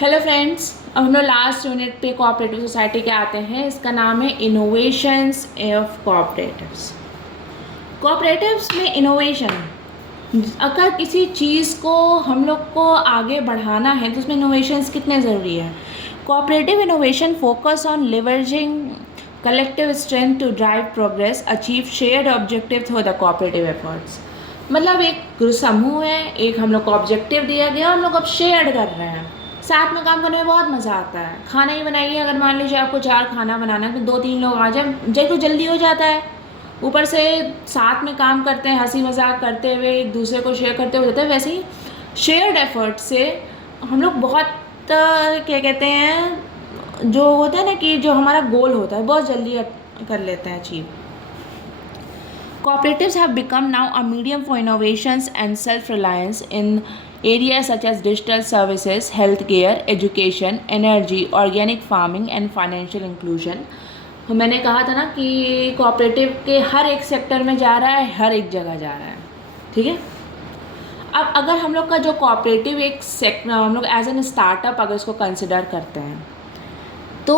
Hello friends, अब हम लोग लास्ट यूनिट पे कोऑपरेटिव सोसाइटी के आते हैं। इसका नाम है इनोवेशंस ऑफ कोऑपरेटिव्स। कोऑपरेटिव्स में इनोवेशन, अगर किसी चीज़ को हम लोग को आगे बढ़ाना है तो उसमें इनोवेशंस कितने ज़रूरी है। Cooperative innovation focus on leveraging collective strength to drive progress, achieve shared objective through the cooperative efforts. मतलब एक समूह है, एक हम लोग को ऑब्जेक्टिव दिया गया, हम लोग अब शेयर कर रहे हैं। साथ में काम करने में बहुत मज़ा आता है। खाना ही बनाइए, अगर मान लीजिए आपको 4 खाना बनाना है तो 2-3 लोग आ जाए तो जल्दी हो जाता है। ऊपर से साथ में काम करते हैं, हंसी मजाक करते हुए एक दूसरे को शेयर करते हुए होता है। वैसे ही शेयर्ड एफर्ट से हम लोग बहुत क्या कहते हैं, जो होता है ना कि जो हमारा गोल होता है बहुत जल्दी कर लेते हैं achieve. Cooperatives have become now a medium for innovations and self-reliance in areas such as digital services, healthcare, education, energy, organic farming and financial inclusion. तो मैंने कहा था ना कि कोऑपरेटिव के हर एक सेक्टर में जा रहा है, हर एक जगह जा रहा है। ठीक है, अब अगर हम लोग का जो कोऑपरेटिव एक सेक्टर, हम लोग एज एन स्टार्टअप अगर इसको कंसिडर करते हैं तो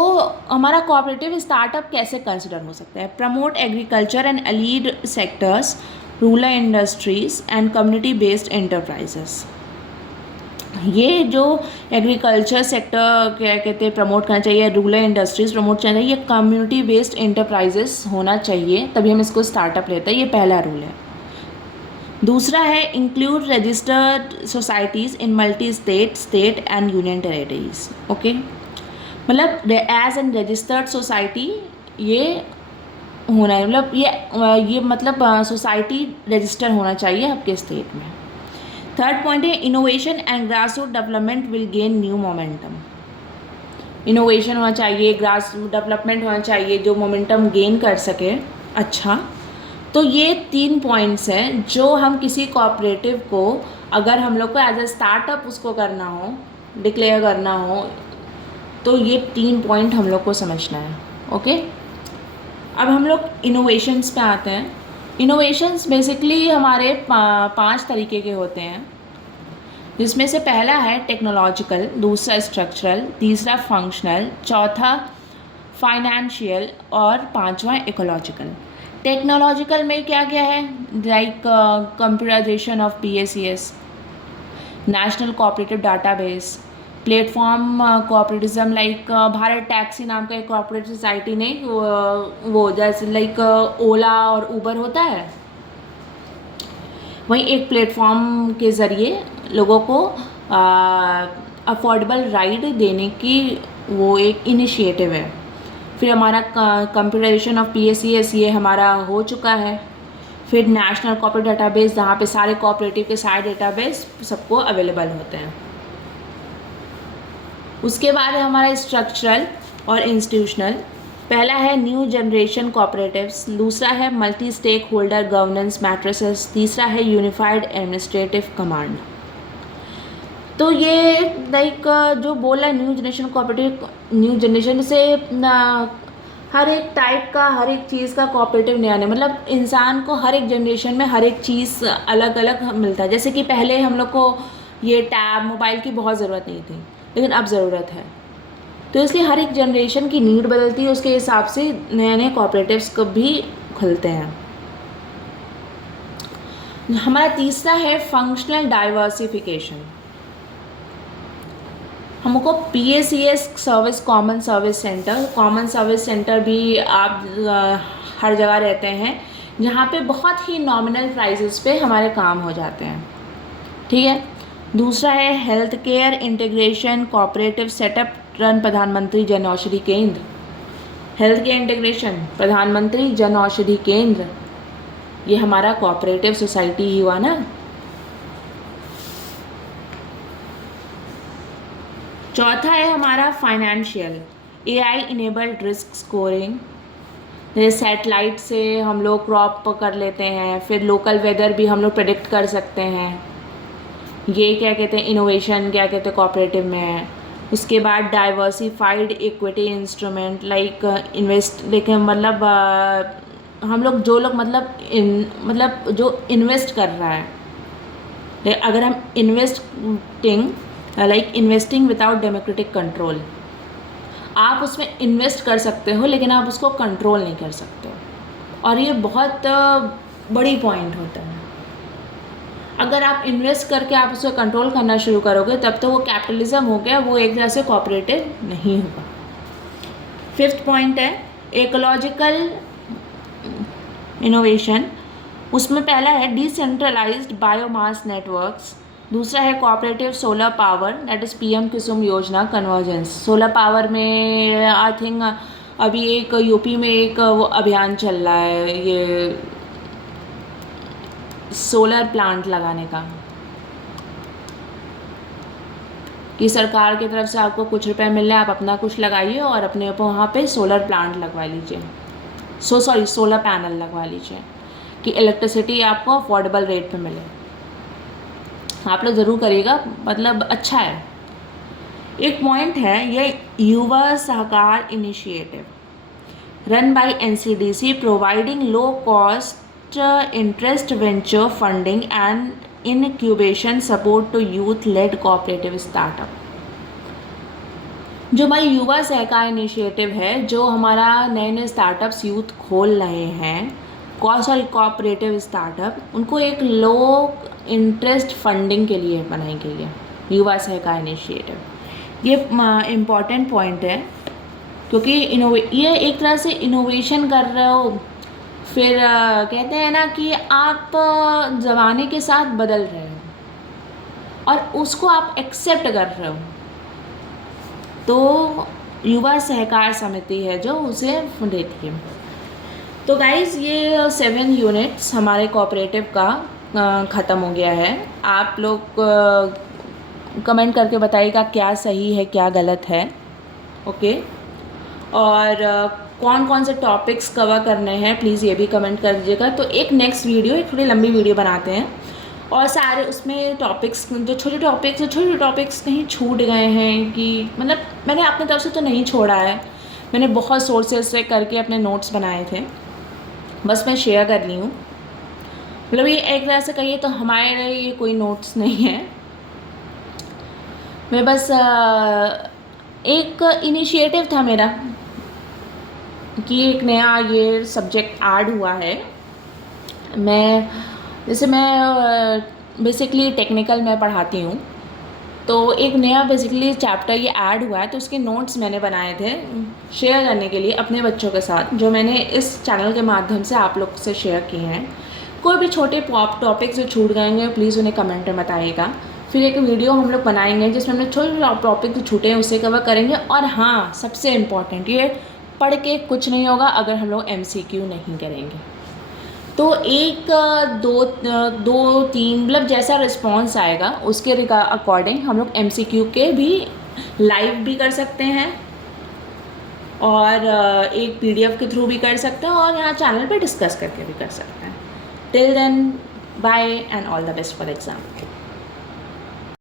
हमारा कोऑपरेटिव स्टार्टअप कैसे कंसिडर हो सकता है। Promote agriculture and allied sectors, rural industries and community based enterprises. ये जो एग्रीकल्चर सेक्टर क्या कहते हैं प्रमोट करना चाहिए, रूरल इंडस्ट्रीज प्रमोट करना चाहिए, ये कम्युनिटी बेस्ड एंटरप्राइजेस होना चाहिए, तभी हम इसको स्टार्टअप लेते हैं। ये पहला रूल है। दूसरा है include registered societies in multi state and union territories. Okay, मतलब एज एन रजिस्टर्ड सोसाइटी ये होना है, मतलब ये मतलब सोसाइटी रजिस्टर होना चाहिए आपके स्टेट में। थर्ड पॉइंट है innovation and grass root development will gain new momentum. Innovation होना चाहिए, ग्रास रूट डेवलपमेंट होना चाहिए जो मोमेंटम गेन कर सके। अच्छा, तो ये 3 पॉइंट्स हैं जो हम किसी कोऑपरेटिव को, अगर हम लोग को एज ए स्टार्टअप उसको करना हो, डिक्लेयर करना हो, तो ये 3 पॉइंट हम लोग को समझना है। ओके, अब हम लोग इनोवेशंस पे आते हैं। इनोवेशंस बेसिकली हमारे 5 तरीके के होते हैं, जिसमें से पहला है टेक्नोलॉजिकल, दूसरा स्ट्रक्चरल, तीसरा फंक्शनल, चौथा फाइनेंशियल और पांचवा इकोलॉजिकल। टेक्नोलॉजिकल में क्या क्या है, like computerisation of PACS, national cooperative database, platform cooperatism, like Bharat taxi नाम का एक कोऑपरेटिव सोसाइटी ने वो जैसे लाइक ओला और उबर होता है, वहीं एक प्लेटफॉर्म के ज़रिए लोगों को अफोर्डेबल राइड देने की वो एक इनिशिएटिव है। फिर हमारा कंप्यूटराइजेशन ऑफ PACS ये हमारा हो चुका है। फिर नेशनल कोऑपरेटिव डाटाबेस, जहाँ पे सारे कोऑपरेटिव के सारे डेटाबेस सबको अवेलेबल होते हैं। उसके बाद है हमारा स्ट्रक्चरल और इंस्टीट्यूशनल। पहला है न्यू जनरेशन कोऑपरेटिव्स, दूसरा है multi stake holder governance matrices, तीसरा है यूनिफाइड एडमिनिस्ट्रेटिव कमांड। तो ये लाइक जो बोला new generation cooperative, new generation से हर एक टाइप का, हर एक चीज़ का कोऑपरेटिव नया नहीं, मतलब इंसान को हर एक जनरेशन में हर एक चीज़ अलग अलग मिलता है। जैसे कि पहले हम लोग को ये टैब मोबाइल की बहुत ज़रूरत नहीं थी, लेकिन अब ज़रूरत है। तो इसलिए हर एक जनरेशन की नीड बदलती है, उसके हिसाब से नए नए कोऑपरेटिव्स को भी खुलते हैं। हमारा तीसरा है फंक्शनल डाइवर्सिफिकेशन। हमको PACS service, common service centre भी आप हर जगह रहते हैं, जहाँ पे बहुत ही नॉमिनल प्राइसेस पे हमारे काम हो जाते हैं। ठीक है, दूसरा है health care integration cooperative setup run प्रधानमंत्री जन औषधि केंद्र। हेल्थ केयर इंटीग्रेशन प्रधानमंत्री जन औषधि केंद्र, ये हमारा कोऑपरेटिव सोसाइटी ही हुआ ना। चौथा है हमारा financial, AI enabled risk scoring. जैसे सैटेलाइट से हम लोग क्रॉप कर लेते हैं, फिर लोकल वेदर भी हम लोग प्रेडिक्ट कर सकते हैं। ये क्या कहते हैं इनोवेशन, क्या कहते हैं कोऑपरेटिव में है। उसके बाद diversified equity instrument, like invest, लेकिन मतलब हम लोग जो लोग मतलब जो इन्वेस्ट कर रहा है, अगर हम investing like investing without democratic control. आप उसमें इन्वेस्ट कर सकते हो लेकिन आप उसको कंट्रोल नहीं कर सकते हो, और ये बहुत बड़ी पॉइंट होता है। अगर आप इन्वेस्ट करके आप उसको कंट्रोल करना शुरू करोगे तब तो वो कैपिटलिज्म हो गया, वो एक तरह से कोऑपरेटिव नहीं होगा। फिफ्थ पॉइंट है इकोलॉजिकल इनोवेशन। उसमें पहला है डिसेंट्रलाइज्ड बायोमास नेटवर्क्स, दूसरा है cooperative solar power, that is PM Kusum Yojana convergence. Solar power में आई थिंक अभी एक यूपी में एक वो अभियान चल रहा है, ये सोलर प्लांट लगाने का, कि सरकार की तरफ से आपको कुछ रुपए मिल रहे हैं, आप अपना कुछ लगाइए और अपने वहाँ पे सोलर प्लांट लगवा लीजिए, सोलर पैनल लगवा लीजिए कि इलेक्ट्रिसिटी आपको अफोर्डेबल रेट पे मिले। आप लोग ज़रूर करिएगा, मतलब अच्छा है। एक पॉइंट है ये Yuva Sahakar initiative run by NCDC, providing low cost interest venture funding and incubation support to youth led cooperative startup. जो हमारी युवा सहकार इनिशिएटिव है, जो हमारा नए नए स्टार्टअप्स यूथ खोल रहे हैं, कोऑपरेटिव स्टार्टअप, उनको एक लो इंटरेस्ट फंडिंग के लिए बनाई गई है युवा सहकार इनिशिएटिव। ये इम्पॉर्टेंट पॉइंट है क्योंकि ये एक तरह से इनोवेशन कर रहे हो, फिर कहते हैं ना कि आप ज़माने के साथ बदल रहे हो और उसको आप एक्सेप्ट कर रहे हो, तो युवा सहकार समिति है जो उसे देती है। तो गाइज़ ये 7 यूनिट्स हमारे कोऑपरेटिव का ख़त्म हो गया है। आप लोग कमेंट करके बताइएगा क्या सही है क्या गलत है, ओके। और कौन कौन से टॉपिक्स कवर करने हैं प्लीज़ ये भी कमेंट कर दीजिएगा। तो एक नेक्स्ट वीडियो, एक थोड़ी लंबी वीडियो बनाते हैं और सारे उसमें टॉपिक्स, जो छोटे टॉपिक्स कहीं छूट गए हैं कि मतलब मैंने अपनी तरफ से तो नहीं छोड़ा है, मैंने बहुत सोर्सेज से करके अपने नोट्स बनाए थे, बस मैं शेयर कर ली हूँ। मतलब ये एक तरह से कहिए तो हमारे ये कोई नोट्स नहीं है, मैं बस एक इनिशिएटिव था मेरा कि एक नया ये सब्जेक्ट ऐड हुआ है। मैं बेसिकली टेक्निकल में पढ़ाती हूँ, तो एक नया बेसिकली चैप्टर ये ऐड हुआ है, तो उसके नोट्स मैंने बनाए थे शेयर करने के लिए अपने बच्चों के साथ, जो मैंने इस चैनल के माध्यम से आप लोग से शेयर किए हैं। कोई भी छोटे टॉपिक्स जो छूट गए प्लीज़ उन्हें कमेंट में बताइएगा। फिर एक वीडियो हम लोग बनाएंगे जिसमें हम लोग छोटे टॉपिक जो छूटे हैं उसे कवर करेंगे। और हाँ, सबसे इम्पॉर्टेंट, ये पढ़ के कुछ नहीं होगा अगर हम लोग MCQ नहीं करेंगे। तो एक दो तीन मतलब जैसा रिस्पॉन्स आएगा उसके अकॉर्डिंग हम लोग MCQ के भी लाइव भी कर सकते हैं और एक PDF के थ्रू भी कर सकते हैं और यहाँ चैनल पे डिस्कस करके भी कर सकते हैं। Till then, bye and all the best for exam.